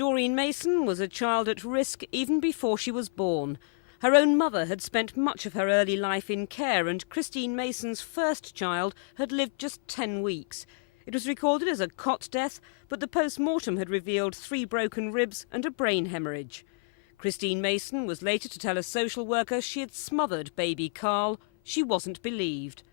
Doreen Mason was a child at risk even before she was born. Her own mother had spent much of her early life in care, and Christine Mason's first child had lived just 10 weeks. It was recorded as a cot death, but the post-mortem had revealed 3 broken ribs and a brain hemorrhage. Christine Mason was later to tell a social worker she had smothered baby Carl. She wasn't believed.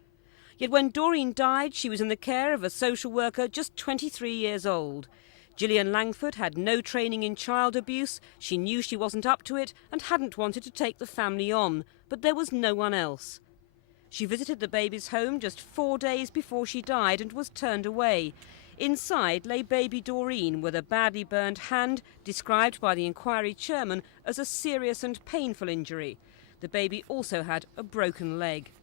Yet when Doreen died, she was in the care of a social worker just 23 years old. Gillian Langford had no training in child abuse. She knew she wasn't up to it and hadn't wanted to take the family on, but there was no one else. She visited the baby's home just 4 days before she died and was turned away. Inside lay baby Doreen with a badly burned hand, described by the inquiry chairman as a serious and painful injury. The baby also had a broken leg.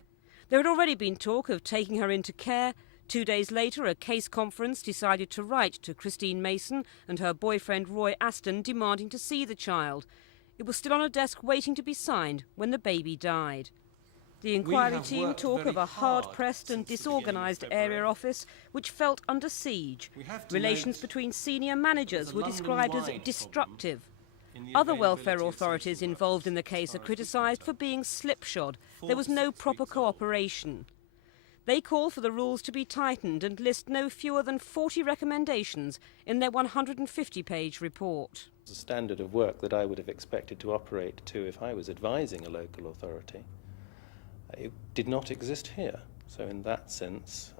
There had already been talk of taking her into care. 2 days later, a case conference decided to write to Christine Mason and her boyfriend Roy Aston demanding to see the child. It was still on a desk waiting to be signed when the baby died. The inquiry team talk of a hard-pressed and disorganised area office which felt under siege. Relations between senior managers were described as destructive. Other welfare authorities involved in the case are criticised for being slipshod. There was no proper cooperation. They call for the rules to be tightened and list no fewer than 40 recommendations in their 150-page report. It's a standard of work that I would have expected to operate to if I was advising a local authority. It did not exist here. So in that sense,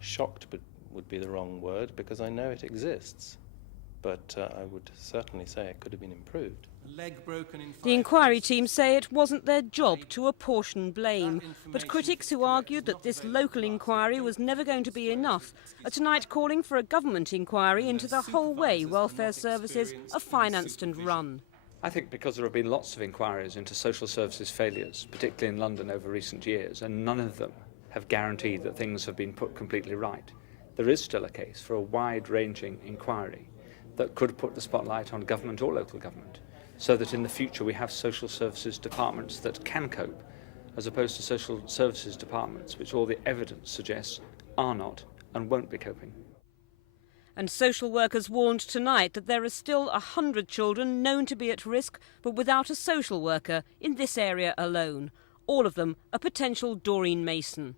shocked would be the wrong word, because I know it exists. But I would certainly say it could have been improved. The inquiry team say it wasn't their job to apportion blame, but critics who argued that this local inquiry was never going to be enough are tonight calling for a government inquiry into the whole way welfare services are financed and run. I think because there have been lots of inquiries into social services failures, particularly in London over recent years, and none of them have guaranteed that things have been put completely right, there is still a case for a wide-ranging inquiry that could put the spotlight on government or local government, so that in the future we have social services departments that can cope, as opposed to social services departments which all the evidence suggests are not and won't be coping. And social workers warned tonight that there are still 100 children known to be at risk but without a social worker in this area alone. All of them a potential Doreen Mason.